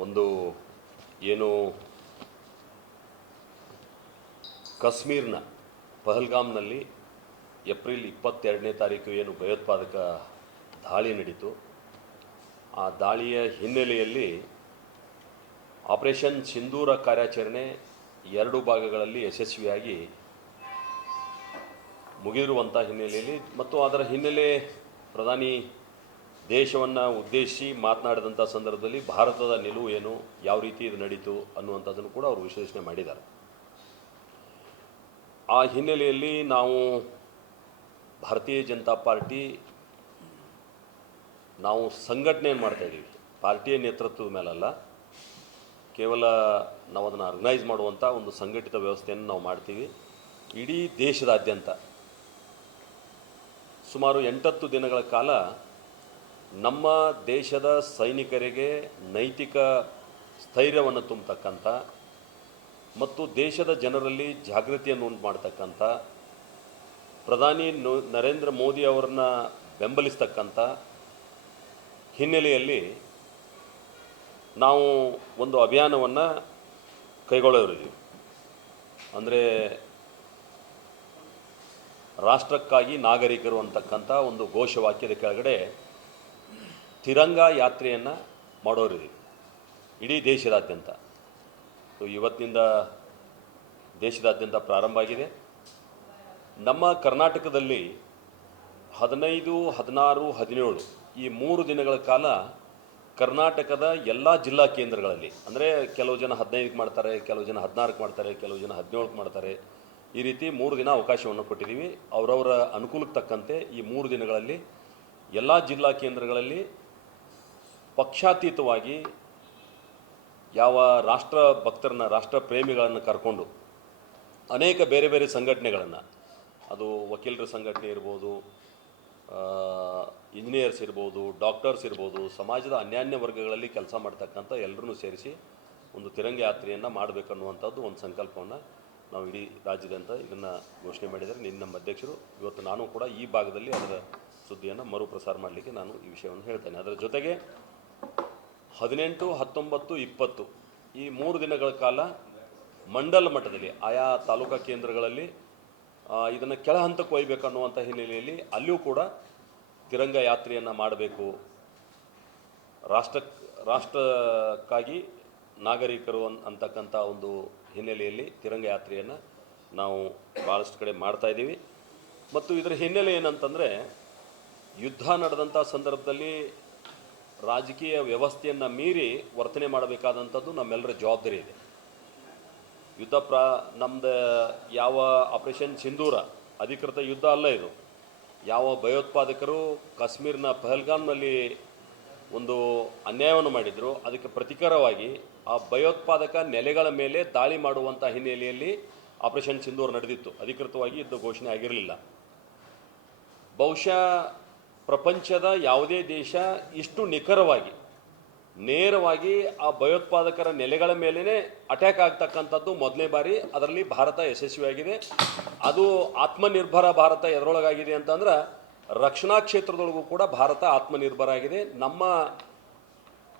ಒಂದು ಏನು ಕಾಶ್ಮೀರ್ನ ಪಹಲ್ಗಾಮ್ನಲ್ಲಿ ಏಪ್ರಿಲ್ ಇಪ್ಪತ್ತೆರಡನೇ ತಾರೀಕು ಏನು ಭಯೋತ್ಪಾದಕ ದಾಳಿ ನಡೀತು. ಆ ದಾಳಿಯ ಹಿನ್ನೆಲೆಯಲ್ಲಿ ಆಪರೇಷನ್ ಸಿಂಧೂರ ಕಾರ್ಯಾಚರಣೆ ಎರಡು ಭಾಗಗಳಲ್ಲಿ ಯಶಸ್ವಿಯಾಗಿ ಮುಗಿದಿರುವಂಥ ಹಿನ್ನೆಲೆಯಲ್ಲಿ ಮತ್ತು ಅದರ ಹಿನ್ನೆಲೆ ಪ್ರಧಾನಿ ದೇಶವನ್ನು ಉದ್ದೇಶಿಸಿ ಮಾತನಾಡಿದಂಥ ಸಂದರ್ಭದಲ್ಲಿ ಭಾರತದ ನಿಲುವು ಏನು, ಯಾವ ರೀತಿ ಇದು ನಡೀತು ಅನ್ನುವಂಥದ್ದನ್ನು ಕೂಡ ಅವರು ವಿಶ್ಲೇಷಣೆ ಮಾಡಿದ್ದಾರೆ. ಆ ಹಿನ್ನೆಲೆಯಲ್ಲಿ ನಾವು ಭಾರತೀಯ ಜನತಾ ಪಾರ್ಟಿ, ನಾವು ಸಂಘಟನೆಯನ್ನು ಮಾಡ್ತಾಯಿದ್ದೀವಿ ಪಾರ್ಟಿಯ ನೇತೃತ್ವದ ಮೇಲಲ್ಲ, ಕೇವಲ ನಾವು ಅದನ್ನು ಆರ್ಗನೈಸ್ ಮಾಡುವಂಥ ಒಂದು ಸಂಘಟಿತ ವ್ಯವಸ್ಥೆಯನ್ನು ನಾವು ಮಾಡ್ತೀವಿ. ಇಡೀ ದೇಶದಾದ್ಯಂತ ಸುಮಾರು ಎಂಟತ್ತು ದಿನಗಳ ಕಾಲ ನಮ್ಮ ದೇಶದ ಸೈನಿಕರಿಗೆ ನೈತಿಕ ಸ್ಥೈರ್ಯವನ್ನು ತುಂಬತಕ್ಕಂಥ ಮತ್ತು ದೇಶದ ಜನರಲ್ಲಿ ಜಾಗೃತಿಯನ್ನು ಉಂಟು ಮಾಡ್ತಕ್ಕಂಥ ಪ್ರಧಾನಿ ನರೇಂದ್ರ ಮೋದಿ ಅವರನ್ನ ಬೆಂಬಲಿಸ್ತಕ್ಕಂಥ ಹಿನ್ನೆಲೆಯಲ್ಲಿ ನಾವು ಒಂದು ಅಭಿಯಾನವನ್ನು ಕೈಗೊಳ್ಳೋರಿದ್ದೀವಿ. ಅಂದರೆ ರಾಷ್ಟ್ರಕ್ಕಾಗಿ ನಾಗರಿಕರು ಅಂತಕ್ಕಂಥ ಒಂದು ಘೋಷವಾಕ್ಯದ ಕೆಳಗಡೆ ತಿರಂಗ ಯಾತ್ರೆಯನ್ನು ಮಾಡೋರಿದ್ದೀವಿ ಇಡೀ ದೇಶದಾದ್ಯಂತ. ಸೊ ಇವತ್ತಿನಿಂದ ದೇಶದಾದ್ಯಂತ ಪ್ರಾರಂಭ ಆಗಿದೆ. ನಮ್ಮ ಕರ್ನಾಟಕದಲ್ಲಿ ಹದಿನೈದು, ಹದಿನಾರು, ಹದಿನೇಳು ಈ ಮೂರು ದಿನಗಳ ಕಾಲ ಕರ್ನಾಟಕದ ಎಲ್ಲ ಜಿಲ್ಲಾ ಕೇಂದ್ರಗಳಲ್ಲಿ, ಅಂದರೆ ಕೆಲವು ಜನ ಹದಿನೈದಕ್ಕೆ ಮಾಡ್ತಾರೆ, ಕೆಲವು ಜನ ಹದಿನಾರಕ್ಕೆ ಮಾಡ್ತಾರೆ, ಕೆಲವು ಜನ ಹದಿನೇಳಕ್ಕೆ ಮಾಡ್ತಾರೆ, ಈ ರೀತಿ ಮೂರು ದಿನ ಅವಕಾಶವನ್ನು ಕೊಟ್ಟಿದ್ದೀವಿ. ಅವರವರ ಅನುಕೂಲಕ್ಕೆ ತಕ್ಕಂತೆ ಈ ಮೂರು ದಿನಗಳಲ್ಲಿ ಎಲ್ಲ ಜಿಲ್ಲಾ ಕೇಂದ್ರಗಳಲ್ಲಿ ಪಕ್ಷಾತೀತವಾಗಿ ಯಾವ ರಾಷ್ಟ್ರ ಭಕ್ತರನ್ನ, ರಾಷ್ಟ್ರ ಪ್ರೇಮಿಗಳನ್ನು ಕರ್ಕೊಂಡು ಅನೇಕ ಬೇರೆ ಬೇರೆ ಸಂಘಟನೆಗಳನ್ನು, ಅದು ವಕೀಲರ ಸಂಘಟನೆ ಇರ್ಬೋದು ಇಂಜಿನಿಯರ್ಸ್ ಇರ್ಬೋದು ಡಾಕ್ಟರ್ಸ್ ಇರ್ಬೋದು, ಸಮಾಜದ ಅನ್ಯಾನ್ಯ ವರ್ಗಗಳಲ್ಲಿ ಕೆಲಸ ಮಾಡ್ತಕ್ಕಂಥ ಎಲ್ಲರನ್ನೂ ಸೇರಿಸಿ ಒಂದು ತಿರಂಗ ಯಾತ್ರೆಯನ್ನು ಮಾಡಬೇಕನ್ನುವಂಥದ್ದು ಒಂದು ಸಂಕಲ್ಪವನ್ನು ನಾವು ಇಡೀ ರಾಜ್ಯದಂತ ಇದನ್ನು ಘೋಷಣೆ ಮಾಡಿದರೆ ನಿನ್ನ ನಮ್ಮ ಅಧ್ಯಕ್ಷರು, ಇವತ್ತು ನಾನು ಕೂಡ ಈ ಭಾಗದಲ್ಲಿ ಅದರ ಸುದ್ದಿಯನ್ನು ಮರುಪ್ರಸಾರ ಮಾಡಲಿಕ್ಕೆ ನಾನು ಈ ವಿಷಯವನ್ನು ಹೇಳ್ತೇನೆ. ಅದರ ಜೊತೆಗೆ ಹದಿನೆಂಟು, ಹತ್ತೊಂಬತ್ತು, ಇಪ್ಪತ್ತು ಈ ಮೂರು ದಿನಗಳ ಕಾಲ ಮಂಡಲ ಮಟ್ಟದಲ್ಲಿ ಆಯಾ ತಾಲೂಕಾ ಕೇಂದ್ರಗಳಲ್ಲಿ ಇದನ್ನು ಕೆಳ ಹಂತಕ್ಕೆ ಒಯ್ಬೇಕು ಅನ್ನುವಂಥ ಹಿನ್ನೆಲೆಯಲ್ಲಿ ಅಲ್ಲಿಯೂ ಕೂಡ ತಿರಂಗ ಯಾತ್ರೆಯನ್ನು ಮಾಡಬೇಕು. ರಾಷ್ಟ್ರ, ರಾಷ್ಟ್ರಕ್ಕಾಗಿ ನಾಗರಿಕರು ಅಂತಕ್ಕಂಥ ಒಂದು ಹಿನ್ನೆಲೆಯಲ್ಲಿ ತಿರಂಗ ಯಾತ್ರೆಯನ್ನು ನಾವು ಭಾಳಷ್ಟು ಕಡೆ ಮಾಡ್ತಾ ಇದ್ದೀವಿ. ಮತ್ತು ಇದರ ಹಿನ್ನೆಲೆ ಏನಂತಂದರೆ, ಯುದ್ಧ ನಡೆದಂಥ ಸಂದರ್ಭದಲ್ಲಿ ರಾಜಕೀಯ ವ್ಯವಸ್ಥೆಯನ್ನು ಮೀರಿ ವರ್ತನೆ ಮಾಡಬೇಕಾದಂಥದ್ದು ನಮ್ಮೆಲ್ಲರ ಜವಾಬ್ದಾರಿ ಇದೆ. ಯುದ್ಧ ಪ್ರ, ನಮ್ದು ಯಾವ ಆಪರೇಷನ್ ಸಿಂಧೂರ ಅಧಿಕೃತ ಯುದ್ಧ ಅಲ್ಲ ಇದು. ಯಾವ ಭಯೋತ್ಪಾದಕರು ಕಾಶ್ಮೀರ್ನ ಪಹಲ್ಗಾಮ್ನಲ್ಲಿ ಒಂದು ಅನ್ಯಾಯವನ್ನು ಮಾಡಿದರು, ಅದಕ್ಕೆ ಪ್ರತಿಕಾರವಾಗಿ ಆ ಭಯೋತ್ಪಾದಕ ನೆಲೆಗಳ ಮೇಲೆ ದಾಳಿ ಮಾಡುವಂಥ ಹಿನ್ನೆಲೆಯಲ್ಲಿ ಆಪರೇಷನ್ ಸಿಂಧೂರ್ ನಡೆದಿತ್ತು. ಅಧಿಕೃತವಾಗಿ ಯುದ್ಧ ಘೋಷಣೆ ಆಗಿರಲಿಲ್ಲ. ಬಹುಶಃ ಪ್ರಪಂಚದ ಯಾವುದೇ ದೇಶ ಇಷ್ಟು ನಿಖರವಾಗಿ, ನೇರವಾಗಿ ಆ ಭಯೋತ್ಪಾದಕರ ನೆಲೆಗಳ ಮೇಲೇ ಅಟ್ಯಾಕ್ ಆಗ್ತಕ್ಕಂಥದ್ದು ಮೊದಲನೇ ಬಾರಿ, ಅದರಲ್ಲಿ ಭಾರತ ಯಶಸ್ವಿಯಾಗಿದೆ. ಅದು ಆತ್ಮನಿರ್ಭರ ಭಾರತ ಎದರೊಳಗಾಗಿದೆ ಅಂತಂದ್ರೆ, ರಕ್ಷಣಾ ಕ್ಷೇತ್ರದೊಳಗೂ ಕೂಡ ಭಾರತ ಆತ್ಮನಿರ್ಭರ ಆಗಿದೆ. ನಮ್ಮ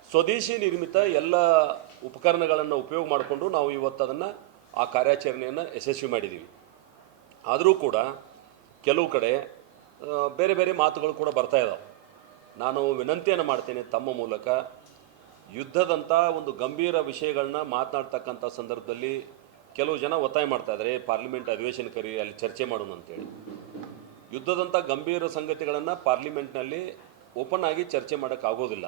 ಸ್ವದೇಶಿ ನಿರ್ಮಿತ ಎಲ್ಲ ಉಪಕರಣಗಳನ್ನು ಉಪಯೋಗ ಮಾಡಿಕೊಂಡು ನಾವು ಇವತ್ತು ಅದನ್ನು ಆ ಕಾರ್ಯಾಚರಣೆಯನ್ನು ಯಶಸ್ವಿ ಮಾಡಿದ್ದೀವಿ ಆದರೂ ಕೂಡ ಕೆಲವು ಕಡೆ ಬೇರೆ ಬೇರೆ ಮಾತುಗಳು ಕೂಡ ಬರ್ತಾ ಇದ್ದಾವೆ ನಾನು ವಿನಂತಿಯನ್ನು ಮಾಡ್ತೇನೆ ತಮ್ಮ ಮೂಲಕ. ಯುದ್ಧದಂಥ ಒಂದು ಗಂಭೀರ ವಿಷಯಗಳನ್ನ ಮಾತನಾಡ್ತಕ್ಕಂಥ ಸಂದರ್ಭದಲ್ಲಿ ಕೆಲವು ಜನ ಒತ್ತಾಯ ಮಾಡ್ತಾ ಇದ್ದಾರೆ ಪಾರ್ಲಿಮೆಂಟ್ ಅಧಿವೇಶನ ಕರಿ, ಅಲ್ಲಿ ಚರ್ಚೆ ಮಾಡೋಣ ಅಂತೇಳಿ. ಯುದ್ಧದಂಥ ಗಂಭೀರ ಸಂಗತಿಗಳನ್ನು ಪಾರ್ಲಿಮೆಂಟ್ನಲ್ಲಿ ಓಪನ್ ಆಗಿ ಚರ್ಚೆ ಮಾಡೋಕ್ಕಾಗೋದಿಲ್ಲ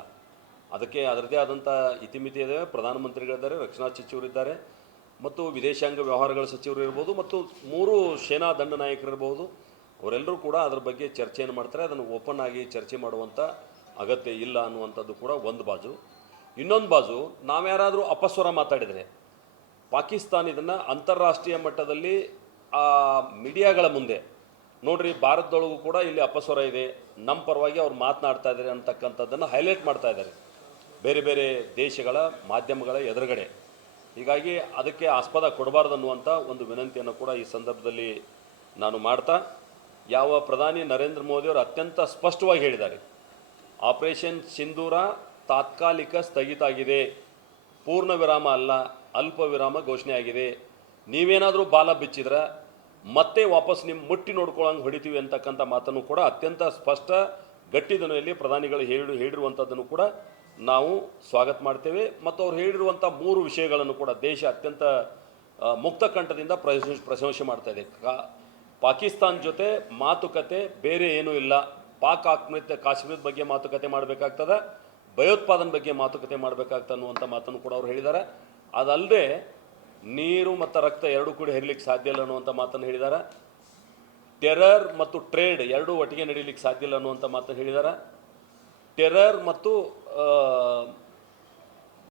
ಅದಕ್ಕೆ ಅದರದೇ ಆದಂಥ ಇತಿಮಿತಿ ಇದೆ ಪ್ರಧಾನಮಂತ್ರಿಗಳಿದ್ದಾರೆ, ರಕ್ಷಣಾ ಸಚಿವರಿದ್ದಾರೆ ಮತ್ತು ವಿದೇಶಾಂಗ ವ್ಯವಹಾರಗಳ ಸಚಿವರು ಇರ್ಬೋದು, ಮತ್ತು ಮೂರು ಸೇನಾ ದಂಡ ನಾಯಕರಿರ್ಬೋದು ಅವರೆಲ್ಲರೂ ಕೂಡ ಅದ್ರ ಬಗ್ಗೆ ಚರ್ಚೆಯನ್ನು ಮಾಡ್ತಾರೆ, ಅದನ್ನು ಓಪನ್ ಆಗಿ ಚರ್ಚೆ ಮಾಡುವಂಥ ಅಗತ್ಯ ಇಲ್ಲ ಅನ್ನುವಂಥದ್ದು ಕೂಡ ಒಂದು ಬಾಜು. ಇನ್ನೊಂದು ಬಾಜು, ನಾವ್ಯಾರಾದರೂ ಅಪಸ್ವರ ಮಾತಾಡಿದರೆ, ಪಾಕಿಸ್ತಾನ ಇದನ್ನು ಅಂತಾರಾಷ್ಟ್ರೀಯ ಮಟ್ಟದಲ್ಲಿ ಆ ಮೀಡಿಯಾಗಳ ಮುಂದೆ, ನೋಡ್ರಿ ಭಾರತದೊಳಗೂ ಕೂಡ ಇಲ್ಲಿ ಅಪಸ್ವರ ಇದೆ ನಮ್ಮ ಪರವಾಗಿ ಅವ್ರು ಮಾತನಾಡ್ತಾ ಇದ್ದಾರೆ ಅಂತಕ್ಕಂಥದ್ದನ್ನು ಹೈಲೈಟ್ ಮಾಡ್ತಾ ಇದ್ದಾರೆ ಬೇರೆ ಬೇರೆ ದೇಶಗಳ ಮಾಧ್ಯಮಗಳ ಎದುರುಗಡೆ. ಹೀಗಾಗಿ ಅದಕ್ಕೆ ಆಸ್ಪದ ಕೊಡಬಾರ್ದು ಅನ್ನುವಂಥ ಒಂದು ವಿನಂತಿಯನ್ನು ಕೂಡ ಈ ಸಂದರ್ಭದಲ್ಲಿ ನಾನು ಮಾಡ್ತಾ ಯಾವ ಪ್ರಧಾನಿ ನರೇಂದ್ರ ಮೋದಿಯವರು ಅತ್ಯಂತ ಸ್ಪಷ್ಟವಾಗಿ ಹೇಳಿದ್ದಾರೆ. ಆಪರೇಷನ್ ಸಿಂಧೂರ ತಾತ್ಕಾಲಿಕ ಸ್ಥಗಿತ ಆಗಿದೆ. ಪೂರ್ಣ ವಿರಾಮ ಅಲ್ಲ, ಅಲ್ಪ ವಿರಾಮ ಘೋಷಣೆ ಆಗಿದೆ. ನೀವೇನಾದರೂ ಬಾಲ ಬಿಚ್ಚಿದ್ರೆ ಮತ್ತೆ ವಾಪಸ್ ನಿಮ್ಮ ಮುಟ್ಟಿ ನೋಡ್ಕೊಳ್ಳಂಗೆ ಹೊಡಿತೀವಿ ಅಂತಕ್ಕಂಥ ಮಾತನ್ನು ಕೂಡ ಅತ್ಯಂತ ಸ್ಪಷ್ಟ ಗಟ್ಟಿ ಧ್ವನಿಯಲ್ಲಿ ಪ್ರಧಾನಿಗಳು ಹೇಳಿ ಹೇಳಿರುವಂಥದ್ದನ್ನು ಕೂಡ ನಾವು ಸ್ವಾಗತ ಮಾಡ್ತೇವೆ. ಮತ್ತು ಅವ್ರು ಹೇಳಿರುವಂಥ ಮೂರು ವಿಷಯಗಳನ್ನು ಕೂಡ ದೇಶ ಅತ್ಯಂತ ಮುಕ್ತ ಕಂಠದಿಂದ ಪ್ರಶಂಸೆ ಪ್ರಶಂಸೆ ಮಾಡ್ತಾ ಇದೆ. ಪಾಕಿಸ್ತಾನ್ ಜೊತೆ ಮಾತುಕತೆ ಬೇರೆ ಏನೂ ಇಲ್ಲ. ಪಾಕ್ ಆಕ್ರಮಿತ ಕಾಶ್ಮೀರದ ಬಗ್ಗೆ ಮಾತುಕತೆ ಮಾಡಬೇಕಾಗ್ತದೆ, ಭಯೋತ್ಪಾದನೆ ಬಗ್ಗೆ ಮಾತುಕತೆ ಮಾಡಬೇಕಾಗ್ತದೆ ಅನ್ನುವಂಥ ಮಾತನ್ನು ಕೂಡ ಅವರು ಹೇಳಿದ್ದಾರೆ. ಅದಲ್ಲದೆ ನೀರು ಮತ್ತು ರಕ್ತ ಎರಡೂ ಕೂಡ ಹರಿಲಿಕ್ಕೆ ಸಾಧ್ಯ ಇಲ್ಲ ಅನ್ನುವಂಥ ಮಾತನ್ನು ಹೇಳಿದ್ದಾರೆ. ಟೆರರ್ ಮತ್ತು ಟ್ರೇಡ್ ಎರಡೂ ಒಟ್ಟಿಗೆ ನಡೀಲಿಕ್ಕೆ ಸಾಧ್ಯ ಇಲ್ಲ ಅನ್ನುವಂಥ ಮಾತನ್ನು ಹೇಳಿದ್ದಾರೆ. ಟೆರರ್ ಮತ್ತು